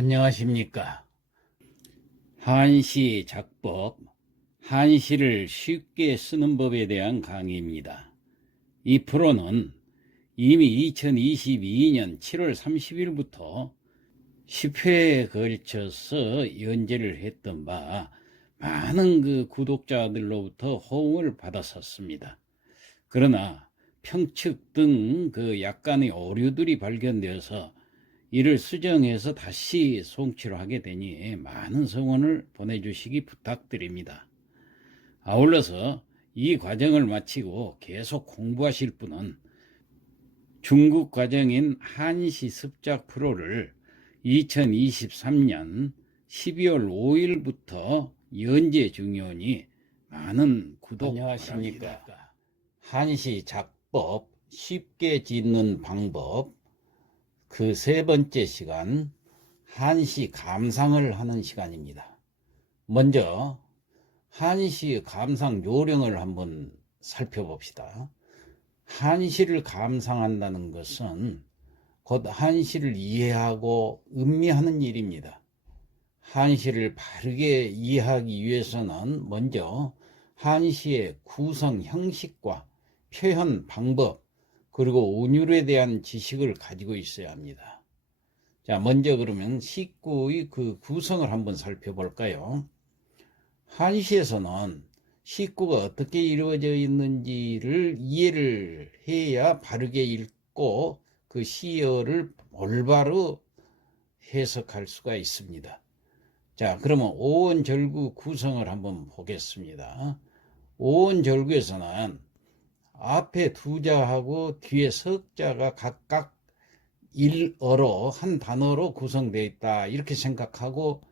안녕하십니까. 한시 작법, 한시를 쉽게 쓰는 법에 대한 강의입니다. 이 프로는 이미 2022년 7월 30일부터 10회에 걸쳐서 연재를 했던 바 많은 구독자들로부터 호응을 받았었습니다. 그러나 평측 등 약간의 오류들이 발견되어서 이를 수정해서 다시 송치를 하게 되니 많은 성원을 보내주시기 부탁드립니다. 아울러서 이 과정을 마치고 계속 공부하실 분은 중급 과정인 한시 습작 프로를 2023년 12월 5일부터 연재 중이오니 많은 구독 안녕하십니까. 바랍니다. 한시 작법 쉽게 짓는 방법 그 세 번째 시간 한시 감상을 하는 시간입니다. 먼저 한시 감상 요령을 한번 살펴봅시다. 한시를 감상한다는 것은 곧 한시를 이해하고 음미하는 일입니다. 한시를 바르게 이해하기 위해서는 먼저 한시의 구성 형식과 표현 방법 그리고 운율에 대한 지식을 가지고 있어야 합니다. 자, 먼저 그러면 시구의 구성을 한번 살펴볼까요? 한시에서는 시구가 어떻게 이루어져 있는지를 이해를 해야 바르게 읽고 그 시어를 올바로 해석할 수가 있습니다. 자, 그러면 오원절구 구성을 한번 보겠습니다. 오원절구에서는 앞에 두 자하고 뒤에 석자가 각각 일어로 한 단어로 구성되어 있다 이렇게 생각하고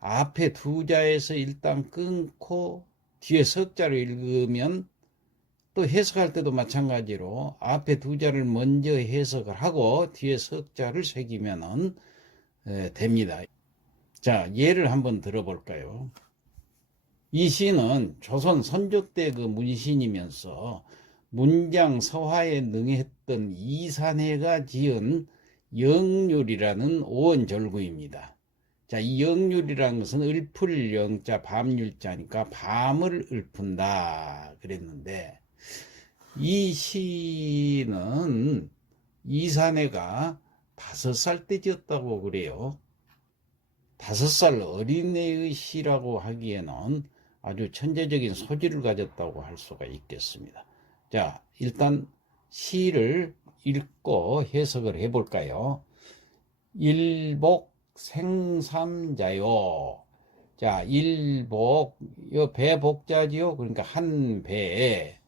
앞에 두 자에서 일단 끊고 뒤에 석자를 읽으면 또 해석할 때도 마찬가지로 앞에 두 자를 먼저 해석을 하고 뒤에 석자를 새기면 됩니다. 자, 예를 한번 들어볼까요? 이 시는 조선 선조 때 문신이면서 문장 서화에 능했던 이산해가 지은 영률이라는 오원절구입니다. 자, 이 영률이라는 것은 읊을 영자 밤률자니까 밤을 읊은다 그랬는데 이 시는 이산해가 5살 때 지었다고 그래요. 5살 어린애의 시라고 하기에는 아주 천재적인 소질을 가졌다고 할 수가 있겠습니다. 자, 일단 시를 읽고 해석을 해볼까요? 일복 생삼자요. 자, 일복, 요 배복자지요. 그러니까 한 배에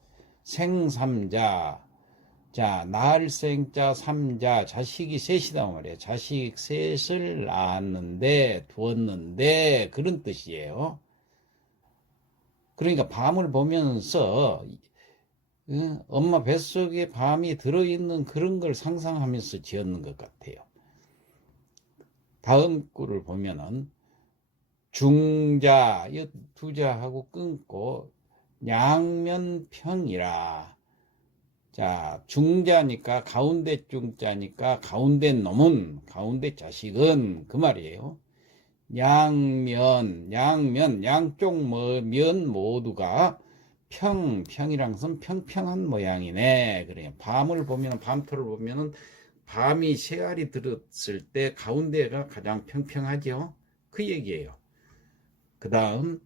생삼자. 자, 날생자 삼자, 자식이 셋이다 말이에요. 자식 셋을 낳았는데, 두었는데, 그런 뜻이에요. 그러니까 밤을 보면서 엄마 뱃속에 밤이 들어있는 그런 걸 상상하면서 지었는 것 같아요. 다음 구를 보면은 중자, 두자하고 끊고 양면평이라. 자, 중자니까 가운데 중자니까 가운데 놈은 가운데 자식은 그 말이에요. 양면 양쪽 면 모두가 평이란 것은 평평한 모양이네. 그래요. 밤을 보면 밤토를 보면은 밤이 세 알이 들었을 때 가운데가 가장 평평하죠. 그 얘기예요. 그 다음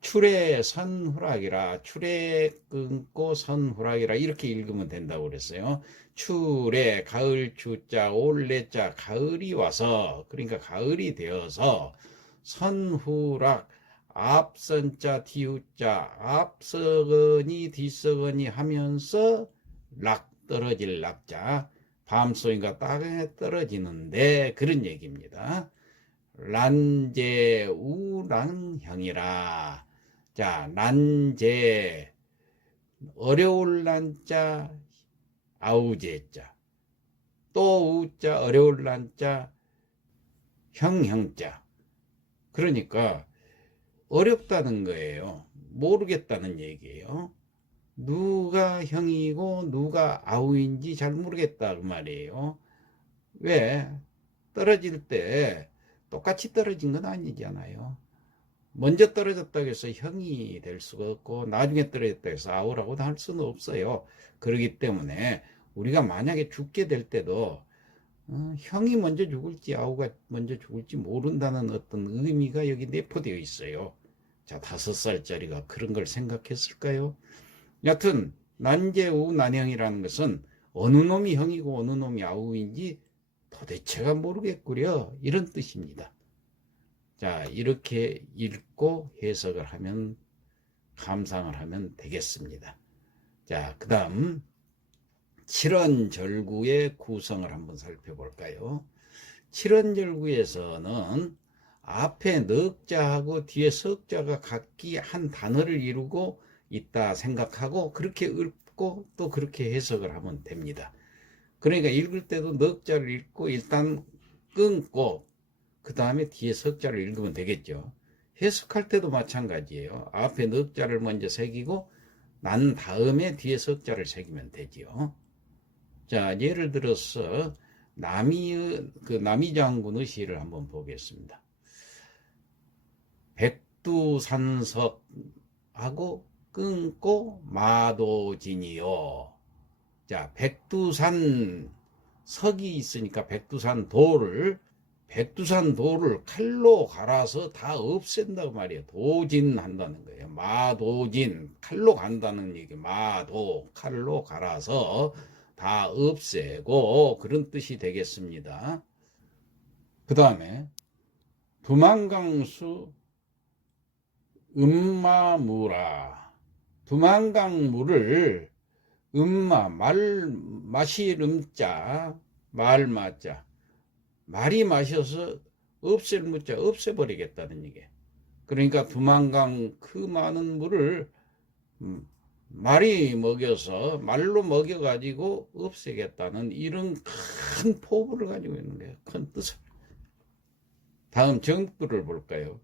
출에 선후락이라. 출에 끊고 선후락이라 이렇게 읽으면 된다고 그랬어요. 출에 가을 추자 올레자 가을이 와서 그러니까 가을이 되어서 선후락 앞선자 뒤후자 앞서거니 뒤서거니 하면서 락 떨어질 락자 밤송이가 땅에 떨어지는데 그런 얘기입니다. 란제우랑형이라. 자, 난제 어려울 난자 아우제자 또 우자 어려울 난자 형자. 그러니까 어렵다는 거예요. 모르겠다는 얘기예요. 누가 형이고 누가 아우인지 잘 모르겠다 그 말이에요. 왜? 떨어질 때 똑같이 떨어진 건 아니잖아요. 먼저 떨어졌다고 해서 형이 될 수가 없고 나중에 떨어졌다고 해서 아우라고도 할 수는 없어요. 그렇기 때문에 우리가 만약에 죽게 될 때도 형이 먼저 죽을지 아우가 먼저 죽을지 모른다는 어떤 의미가 여기 내포되어 있어요. 자, 5살짜리가 그런 걸 생각했을까요? 여튼 난제우 난형이라는 것은 어느 놈이 형이고 어느 놈이 아우인지 도대체가 모르겠구려, 이런 뜻입니다. 자, 이렇게 읽고 해석을 하면, 감상을 하면 되겠습니다. 자, 그 다음 칠언절구의 구성을 한번 살펴볼까요? 칠언절구에서는 앞에 넉자하고 뒤에 석자가 각기 한 단어를 이루고 있다 생각하고 그렇게 읽고 또 그렇게 해석을 하면 됩니다. 그러니까 읽을 때도 넉자를 읽고 일단 끊고 그 다음에 뒤에 석자를 읽으면 되겠죠. 해석할 때도 마찬가지예요. 앞에 넉자를 먼저 새기고 난 다음에 뒤에 석자를 새기면 되지요. 자, 예를 들어서 남이 장군의 시를 한번 보겠습니다. 백두산석하고 끊고 마도진이요. 자, 백두산 석이 있으니까 백두산 돌을 칼로 갈아서 다 없앤다고 말이에요. 도진한다는 거예요. 마도진, 칼로 간다는 얘기. 마도, 칼로 갈아서 다 없애고, 그런 뜻이 되겠습니다. 그 다음에 두만강수 음마무라. 두만강물을 마실 음자, 말마자, 말이 마셔서 없앨 무자, 없애버리겠다는 얘기예요. 그러니까 두만강 그 많은 물을 말이 먹여서, 말로 먹여가지고 없애겠다는 이런 큰 포부를 가지고 있는 거예요. 큰 뜻을. 다음 정부를 볼까요?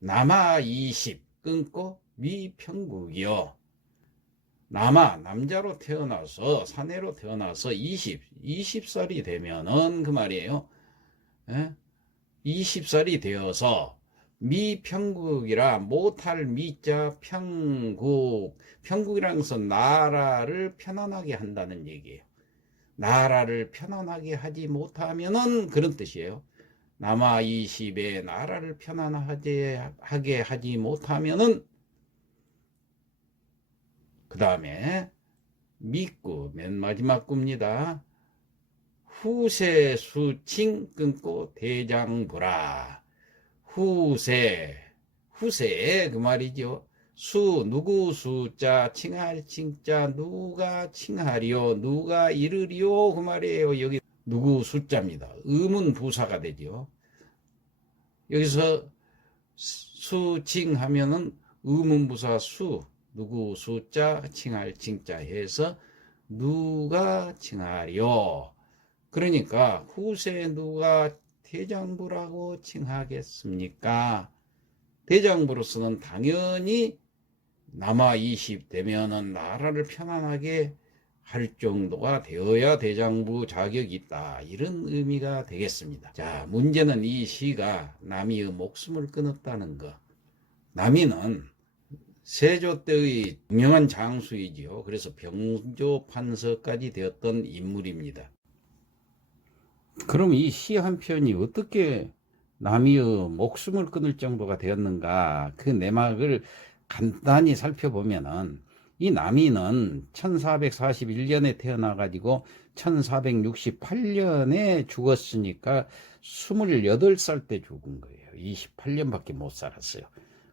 남아 20 끊고 미평국이요. 남자로 태어나서 사내로 태어나서 20살이 되면은 그 말이에요. 20살이 되어서 미평국이라 못할 미자 평국이라는 것은 나라를 편안하게 한다는 얘기예요. 나라를 편안하게 하지 못하면은 그런 뜻이에요. 남아 20에 나라를 편안하게 하지 못하면은 그 다음에 미구, 맨 마지막 구입니다. 후세 수칭 끊고 대장부라. 후세 그 말이죠. 누구 수자, 칭할 칭자, 누가 칭하리요, 누가 이르리요, 그 말이에요. 여기 누구 숫자입니다. 의문 부사가 되죠. 여기서 수칭하면은 의문부사 누구 숫자, 칭할 칭자 해서 누가 칭하리요. 그러니까 후세 누가 대장부라고 칭하겠습니까? 대장부로서는 당연히 남아 20 되면은 나라를 편안하게 할 정도가 되어야 대장부 자격이 있다, 이런 의미가 되겠습니다. 자, 문제는 이 시가 남이의 목숨을 끊었다는 것. 남이는 세조 때의 유명한 장수이지요. 그래서 병조판서까지 되었던 인물입니다. 그럼 이 시 한 편이 어떻게 남이의 목숨을 끊을 정도가 되었는가, 그 내막을 간단히 살펴보면은, 이 남이는 1441년에 태어나가지고 1468년에 죽었으니까 28살 때 죽은 거예요. 28년밖에 못 살았어요.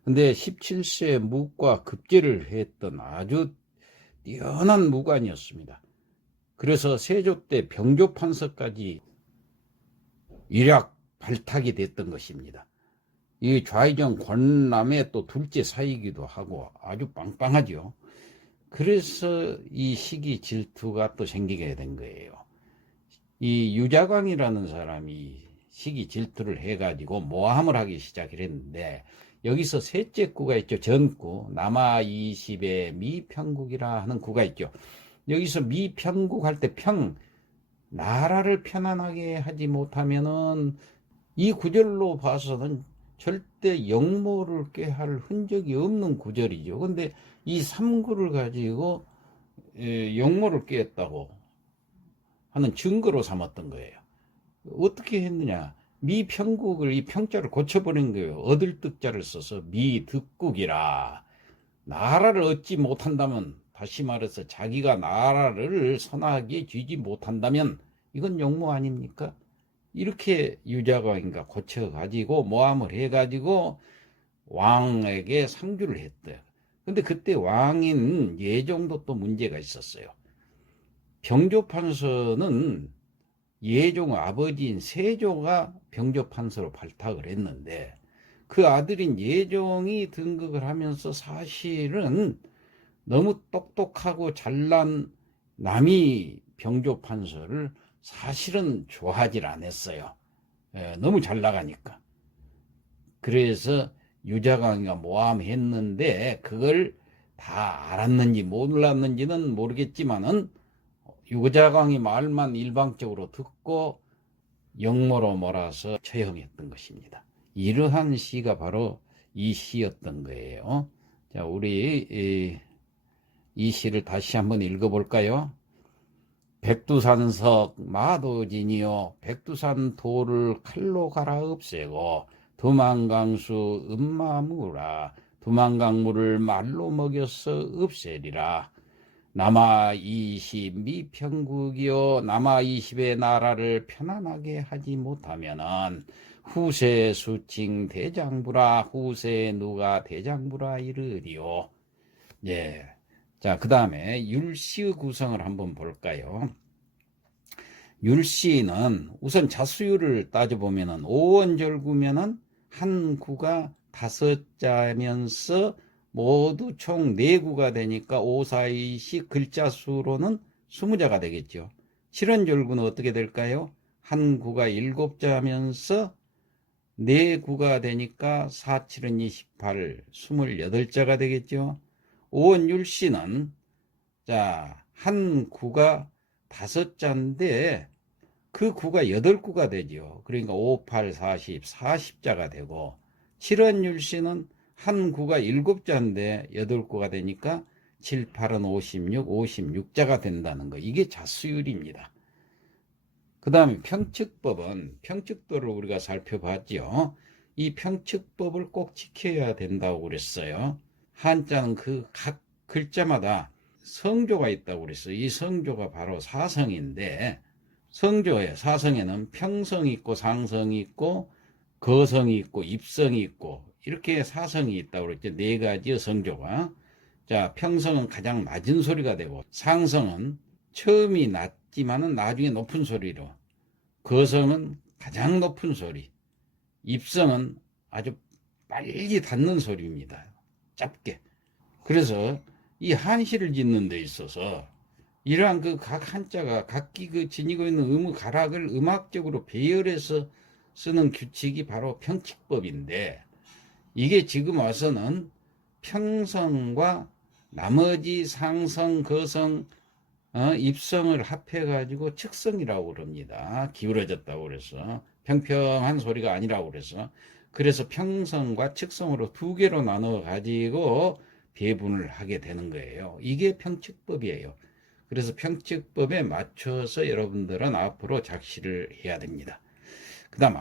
근데 17세 무과 급제를 했던 아주 뛰어난 무관이었습니다. 그래서 세조 때 병조판서까지 일약 발탁이 됐던 것입니다. 이 좌의정 권남의 또 둘째 사이기도 하고 아주 빵빵하죠. 그래서 이 시기 질투가 또 생기게 된 거예요. 이 유자광이라는 사람이 시기 질투를 해가지고 모함을 하기 시작했는데, 여기서 셋째 구가 있죠. 전구, 남아 20의 미평국이라 하는 구가 있죠. 여기서 미평국 할 때 나라를 편안하게 하지 못하면은 이 구절로 봐서는 절대 영모를 꾀할 흔적이 없는 구절이죠. 근데 이 삼구를 가지고 영모를 꾀했다고 하는 증거로 삼았던 거예요. 어떻게 했느냐? 미평국을 이 평자를 고쳐버린 거예요. 얻을 뜻자를 써서 미득국이라. 나라를 얻지 못한다면, 다시 말해서 자기가 나라를 선하게 쥐지 못한다면 이건 영모 아닙니까? 이렇게 유자광인가 고쳐가지고 모함을 해가지고 왕에게 상주를 했대요. 근데 그때 왕인 예종도 또 문제가 있었어요. 병조판서는 예종 아버지인 세조가 병조판서로 발탁을 했는데 그 아들인 예종이 등극을 하면서 사실은 너무 똑똑하고 잘난 남이 병조판서를 사실은 좋아하질 않았어요. 너무 잘 나가니까. 그래서 유자광이가 모함했는데 그걸 다 알았는지 몰랐는지는 모르겠지만은 유자광이 말만 일방적으로 듣고 영모로 몰아서 처형했던 것입니다. 이러한 시가 바로 이 시였던 거예요. 자, 우리 이 시를 다시 한번 읽어볼까요? 백두산석 마도진이여 백두산 돌을 칼로 갈아 없애고 두만강수 음마무라 두만강물을 말로 먹여서 없애리라. 남아 20 미평국이요 남아 20의 나라를 편안하게 하지 못하면은 후세 수칭 대장부라 후세 누가 대장부라 이르리요. 예. 자, 그 다음에 율시의 구성을 한번 볼까요? 율시는 우선 자수율을 따져보면은 5원절구면은 한 구가 5자면서 모두 총 4구가 되니까 5, 4, 2씩 글자 수로는 20자가 되겠죠. 7원절구는 어떻게 될까요? 한 구가 7자면서 4구가 되니까 4, 7은 28, 28자가 되겠죠. 5원 율시는 자, 한 구가 5자인데 그 구가 8구가 되죠. 그러니까 5, 8, 40, 40자가 되고 7원 율시는 한 구가 7자인데 8구가 되니까 7, 8은 56, 56자가 된다는 거. 이게 자수율입니다. 그 다음에 평측법은 평측도를 우리가 살펴봤죠. 이 평측법을 꼭 지켜야 된다고 그랬어요. 한자는 그 각 글자마다 성조가 있다고 그랬어요. 이 성조가 바로 사성인데 성조에 사성에는 평성이 있고 상성이 있고 거성이 있고 입성이 있고 이렇게 사성이 있다고 그랬죠. 4가지의 성조가. 자, 평성은 가장 낮은 소리가 되고 상성은 처음이 낮지만은 나중에 높은 소리로, 거성은 가장 높은 소리, 입성은 아주 빨리 닿는 소리입니다. 짧게. 그래서 이 한시를 짓는 데 있어서 이러한 그 각 한자가 각기 그 지니고 있는 음의 가락을 음악적으로 배열해서 쓰는 규칙이 바로 평칙법인데 이게 지금 와서는 평성과 나머지 상성, 거성, 입성을 합해가지고 측성이라고 그럽니다. 기울어졌다고 그래서 평평한 소리가 아니라고 그래서 평성과 측성으로 2개로 나눠 가지고 배분을 하게 되는 거예요. 이게 평측법이에요. 그래서 평측법에 맞춰서 여러분들은 앞으로 작시를 해야 됩니다. 그 다음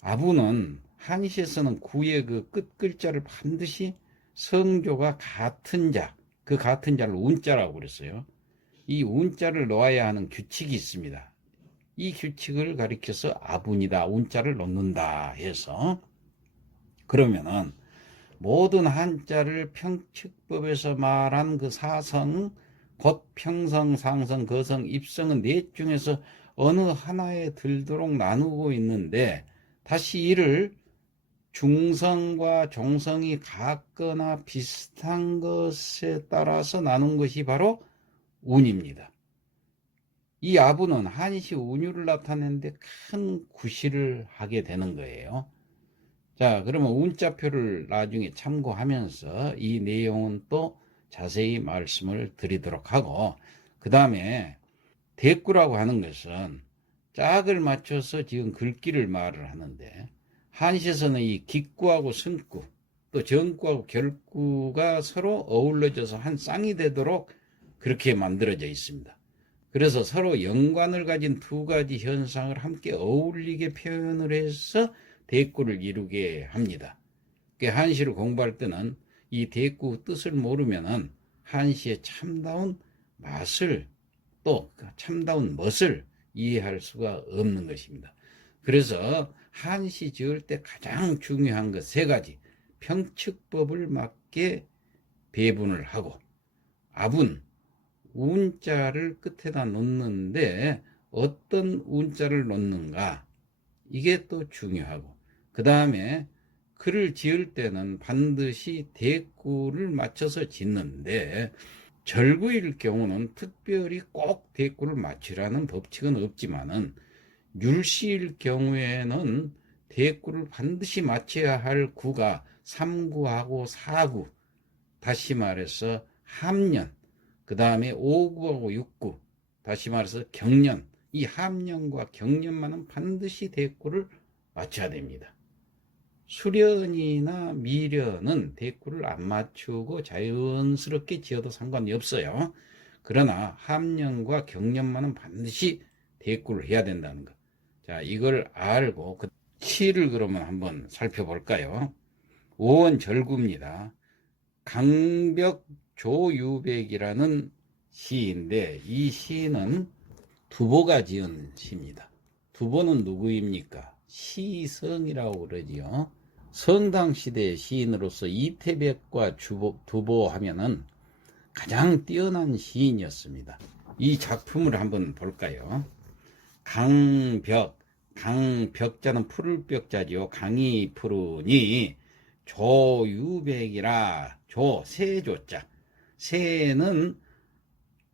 아분은 한시에서는 구의 그 끝 글자를 반드시 성조가 같은 자, 그 같은 자를 운자라고 그랬어요. 이 운자를 놓아야 하는 규칙이 있습니다. 이 규칙을 가리켜서 아분이다, 운자를 놓는다 해서 그러면은 모든 한자를 평측법에서 말한 그 사성, 곧 평성, 상성, 거성, 입성은 넷 중에서 어느 하나에 들도록 나누고 있는데 다시 이를 중성과 종성이 같거나 비슷한 것에 따라서 나눈 것이 바로 운입니다. 이 아부는 한시 운율을 나타내는데 큰 구실을 하게 되는 거예요. 자, 그러면 운자표를 나중에 참고하면서 이 내용은 또 자세히 말씀을 드리도록 하고, 그 다음에 대꾸라고 하는 것은 짝을 맞춰서 지금 글귀를 말을 하는데, 한시에서는 이 기구하고 승구, 또 정구하고 결구가 서로 어우러져서 한 쌍이 되도록 그렇게 만들어져 있습니다. 그래서 서로 연관을 가진 두 가지 현상을 함께 어울리게 표현을 해서 대꾸를 이루게 합니다. 한시를 공부할 때는 이 대꾸 뜻을 모르면은 한시의 참다운 맛을 또 참다운 멋을 이해할 수가 없는 것입니다. 그래서 한시 지을 때 가장 중요한 것 세 가지, 평측법을 맞게 배분을 하고, 아분, 운자를 끝에다 놓는데 어떤 운자를 놓는가, 이게 또 중요하고, 그 다음에 글을 지을 때는 반드시 대꾸를 맞춰서 짓는데, 절구일 경우는 특별히 꼭 대꾸를 맞추라는 법칙은 없지만은, 율시일 경우에는 대꾸를 반드시 맞춰야 할 구가 3구하고 4구, 다시 말해서 합년, 그 다음에 5구하고 6구, 다시 말해서 경년, 이 합년과 경년만은 반드시 대꾸를 맞춰야 됩니다. 수련이나 미련은 대꾸를 안 맞추고 자연스럽게 지어도 상관이 없어요. 그러나 합년과 경년만은 반드시 대꾸를 해야 된다는 것. 자, 이걸 알고 시를 그러면 한번 살펴볼까요? 5원 절구입니다. 강벽 조유백이라는 시인데, 이 시는 두보가 지은 시입니다. 두보는 누구입니까? 시성이라고 그러지요. 성당시대의 시인으로서 이태백과 두보 하면은 가장 뛰어난 시인이었습니다. 이 작품을 한번 볼까요? 강벽, 강벽자는 푸를 벽자지요. 강이 푸르니 조유백이라, 세조자. 세는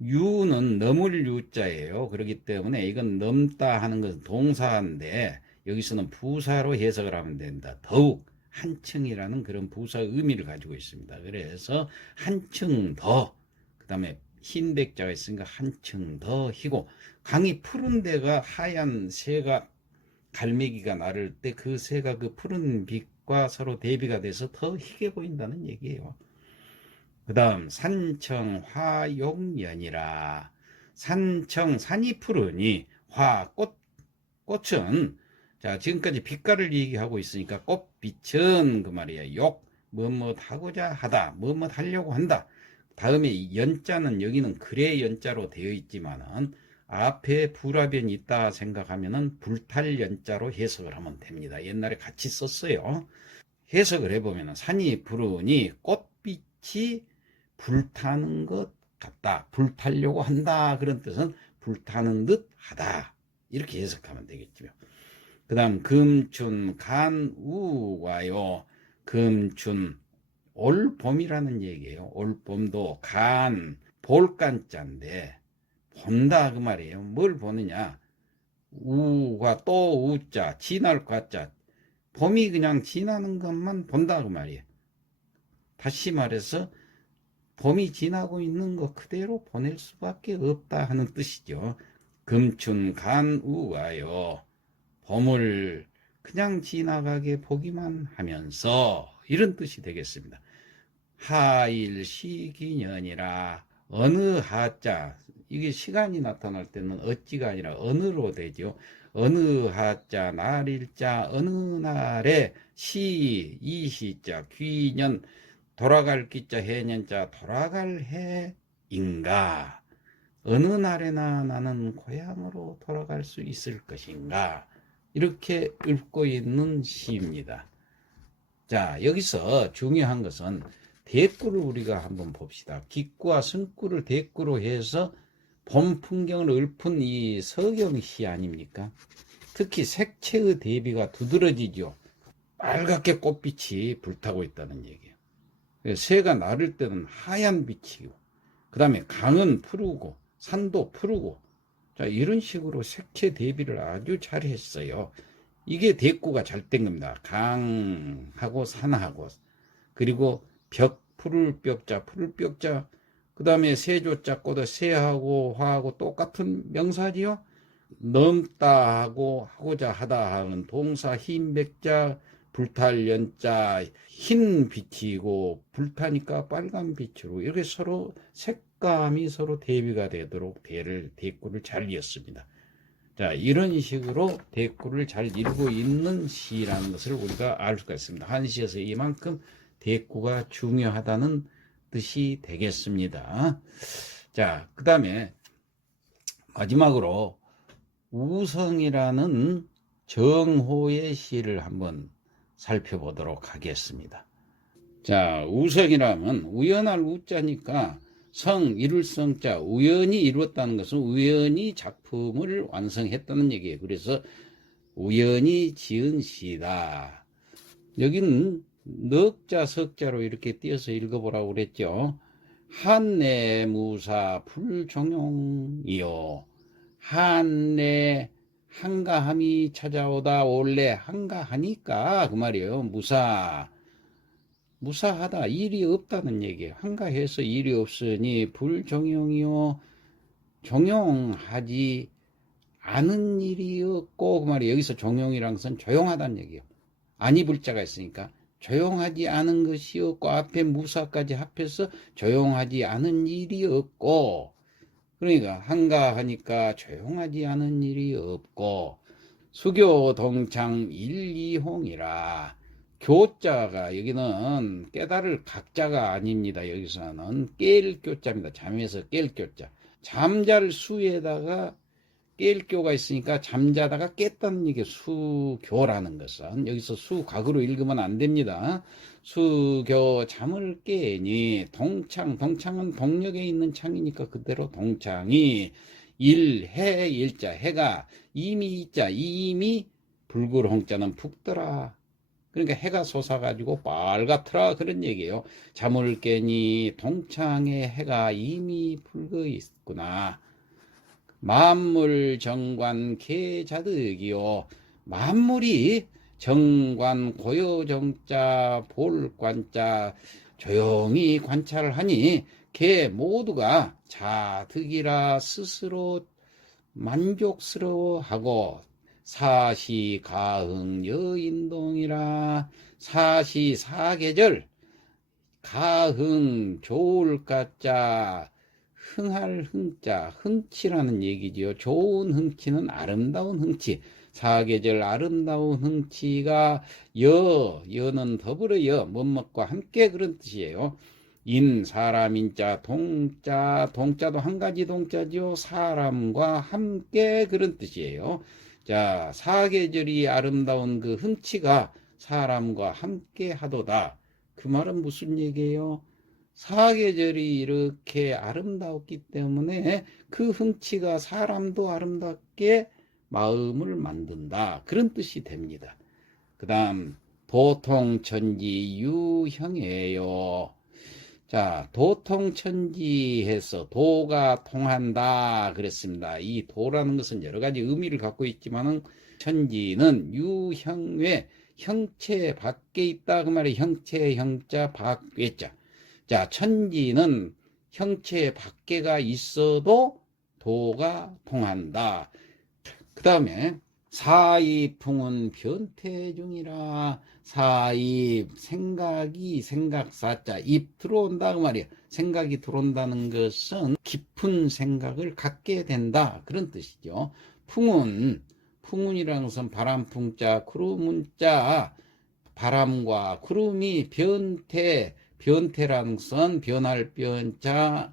유는 넘을 유자예요. 그렇기 때문에 이건 넘다 하는 것은 동사인데, 여기서는 부사로 해석을 하면 된다. 더욱 한층이라는 그런 부사 의미를 가지고 있습니다. 그래서 한층 더, 그 다음에 흰 백자가 있으니까 한층 더 희고, 강이 푸른 데가 하얀 새가, 갈매기가 나를 때 그 새가 그 푸른 빛과 서로 대비가 돼서 더 희게 보인다는 얘기예요. 그 다음 산청 화용연이라. 산청, 산이 푸르니, 꽃은, 자, 지금까지 빛깔을 얘기하고 있으니까 꽃빛은 그 말이야. 뭐뭐 하고자 하다, 뭐뭐 하려고 한다. 다음에 연자는 여기는 글의 연자로 되어 있지만은 앞에 불화변이 있다 생각하면은 불탈 연자로 해석을 하면 됩니다. 옛날에 같이 썼어요. 해석을 해보면은 산이 푸르니 꽃빛이 불타는 것 같다. 불타려고 한다. 그런 뜻은 불타는 듯 하다. 이렇게 해석하면 되겠죠. 그 다음 금춘 간우와요. 금춘 올봄이라는 얘기예요. 올봄도 볼간자인데 본다 그 말이에요. 뭘 보느냐. 우가 또 우자, 지날 과자. 봄이 그냥 지나는 것만 본다 그 말이에요. 다시 말해서 봄이 지나고 있는 것 그대로 보낼 수밖에 없다 하는 뜻이죠. 금춘 간우와요. 봄을 그냥 지나가게 보기만 하면서, 이런 뜻이 되겠습니다. 하일시기년이라. 어느 하자, 이게 시간이 나타날 때는 어찌가 아니라 어느로 되죠. 어느 하자, 날일자, 어느 날에 이 시자, 귀년, 돌아갈 기자, 해년자, 돌아갈 해인가. 어느 날에나 나는 고향으로 돌아갈 수 있을 것인가. 이렇게 읊고 있는 시입니다. 자, 여기서 중요한 것은 대꾸를 우리가 한번 봅시다. 기구와 승구를 대꾸로 해서 봄 풍경을 읊은 이 서경시 아닙니까? 특히 색채의 대비가 두드러지죠. 빨갛게 꽃빛이 불타고 있다는 얘기예요. 새가 나를 때는 하얀 빛이고, 그 다음에 강은 푸르고 산도 푸르고, 자, 이런 식으로 색채 대비를 아주 잘 했어요. 이게 대꾸가 잘 된 겁니다. 강하고 산하고, 그리고 푸를 벽자, 그 다음에 세조자 꼬도 새하고 화하고 똑같은 명사지요. 넘다 하고 하고자 하다 하는 동사 흰백자 불탈 연자 흰 빛이고 불타니까 빨간 빛으로 이렇게 서로 색감이 서로 대비가 되도록 대꾸를 잘 이었습니다. 자, 이런 식으로 대꾸를 잘 이루고 있는 시라는 것을 우리가 알 수가 있습니다. 한시에서 이만큼 대꾸가 중요하다는 뜻이 되겠습니다. 자, 그 다음에 마지막으로 우성이라는 정호의 시를 한번 살펴보도록 하겠습니다. 자, 우성이라면 우연할 우자니까 이룰 성자, 우연히 이루었다는 것은 우연히 작품을 완성했다는 얘기예요. 그래서 우연히 지은 시다. 여기는 넉자 석자로 이렇게 띄어서 읽어보라고 그랬죠. 한내무사 불종용이요. 한내 한가함이 찾아오다 원래 한가하니까 그 말이에요. 무사하다, 일이 없다는 얘기예요. 한가해서 일이 없으니 불종용이요. 종용하지 않은 일이 없고 그 말이에요. 여기서 종용이란 것은 조용하다는 얘기예요. 아니 불자가 있으니까 조용하지 않은 것이 없고 앞에 무사까지 합해서 조용하지 않은 일이 없고, 그러니까 한가하니까 조용하지 않은 일이 없고, 수교 동창 일이홍이라. 교자가 여기는 깨달을 각자가 아닙니다. 여기서는 깰 교자입니다. 잠에서 깰 교자. 잠잘 수에다가 깰 교가 있으니까 잠자다가 깼다는 얘기. 수교라는 것은 여기서 수곽으로 읽으면 안 됩니다. 수교 잠을 깨니 동창은 동력에 있는 창이니까 그대로 동창이 일자 해가 이미 붉을 홍자는 푹더라. 그러니까 해가 솟아가지고 빨갛더라 그런 얘기예요. 잠을 깨니 동창에 해가 이미 붉어 있구나. 만물 정관 개자득이요. 만물이 정관 고요정자 볼관자 조용히 관찰을 하니 개 모두가 자득이라 스스로 만족스러워하고 사시가흥 여인동이라. 사시 사계절 가흥 좋을 가자 흥할 흥자 흥치라는 얘기지요. 좋은 흥치는 아름다운 흥치. 사계절 아름다운 흥치가 여는 더불어 뭐뭇과 함께 그런 뜻이에요. 사람인자 동자도 한 가지 동자지요. 사람과 함께 그런 뜻이에요. 자, 사계절이 아름다운 그 흥치가 사람과 함께 하도다. 그 말은 무슨 얘기예요? 사계절이 이렇게 아름다웠기 때문에 그 흥치가 사람도 아름답게 마음을 만든다. 그런 뜻이 됩니다. 그 다음 도통천지 유형이에요. 자, 도통천지해서 도가 통한다 그랬습니다. 이 도라는 것은 여러 가지 의미를 갖고 있지만은 천지는 유형외 형체 밖에 있다 그 말이에요. 형체 형자 밖외자. 자, 천지는 형체 밖에가 있어도 도가 통한다. 그 다음에 사이풍은 변태 중이라. 사입 생각이 생각사자 입 들어온다 그 말이에요. 생각이 들어온다는 것은 깊은 생각을 갖게 된다 그런 뜻이죠. 풍운이라는 것은 바람풍자 구름문자. 바람과 구름이 변태라는 것은 변할 변자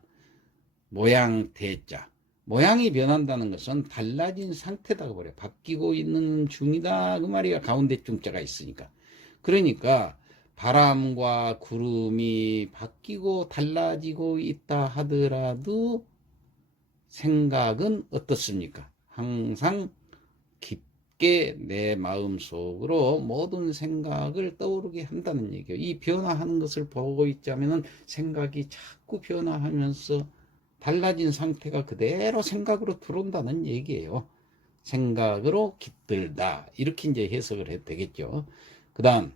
모양 대자. 모양이 변한다는 것은 달라진 상태다 그 말이에요. 바뀌고 있는 중이다 그 말이에요. 가운데 중자가 있으니까. 그러니까 바람과 구름이 바뀌고 달라지고 있다 하더라도 생각은 어떻습니까? 항상 깊게 내 마음속으로 모든 생각을 떠오르게 한다는 얘기예요. 이 변화하는 것을 보고 있자면 생각이 자꾸 변화하면서 달라진 상태가 그대로 생각으로 들어온다는 얘기예요. 생각으로 깃들다. 이렇게 이제 해석을 해도 되겠죠. 그 다음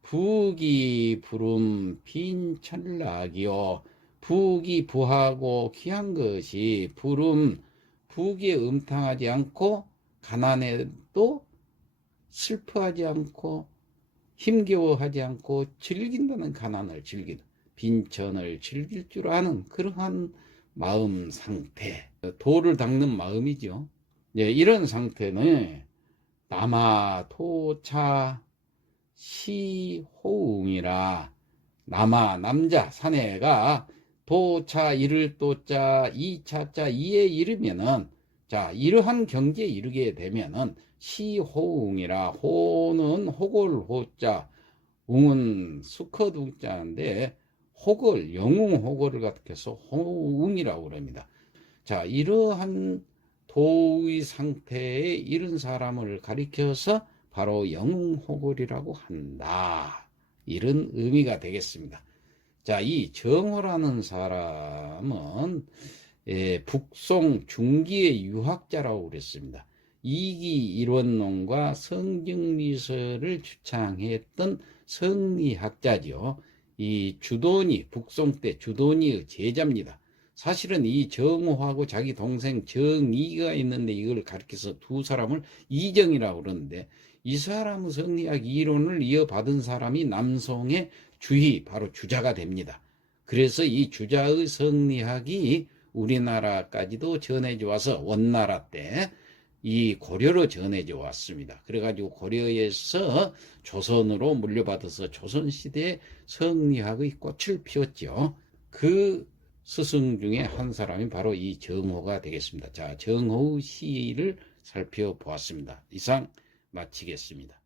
부기 부름 빈천락이요. 부기 부하고 귀한 것이 부기에 음탕하지 않고 가난해도 슬퍼하지 않고 힘겨워하지 않고 즐긴다는 가난을 즐기는, 빈천을 즐길 줄 아는 그러한 마음 상태, 도를 닦는 마음이죠. 예, 이런 상태는 남아 토차 시호응이라. 남아 남자 사내가 도차 이를 도자 이차자 이에 이르면은, 자 이러한 경지에 이르게 되면은 시호응이라. 호는 호골 호자, 웅은 수컷 웅자인데 호골, 영웅 호골을 가득해서 호웅이라고 그럽니다. 자 이러한 도의 상태에 이른 사람을 가리켜서 바로 영웅호골이라고 한다, 이런 의미가 되겠습니다. 자, 이 정호라는 사람은 북송 중기의 유학자라고 그랬습니다. 이기 일원론과 성증리설을 주창했던 성리학자죠. 이 주돈이, 북송 때 주돈이의 제자입니다. 사실은 이 정호하고 자기 동생 정이가 있는데 이걸 가리켜서 두 사람을 이정이라고 그러는데, 이 사람은 성리학 이론을 이어받은 사람이 남송의 주희, 바로 주자가 됩니다. 그래서 이 주자의 성리학이 우리나라까지도 전해져 와서 원나라 때 이 고려로 전해져 왔습니다. 그래가지고 고려에서 조선으로 물려받아서 조선시대에 성리학의 꽃을 피웠죠. 그 스승 중에 한 사람이 바로 이 정호가 되겠습니다. 자, 정호의 시를 살펴보았습니다. 이상 마치겠습니다.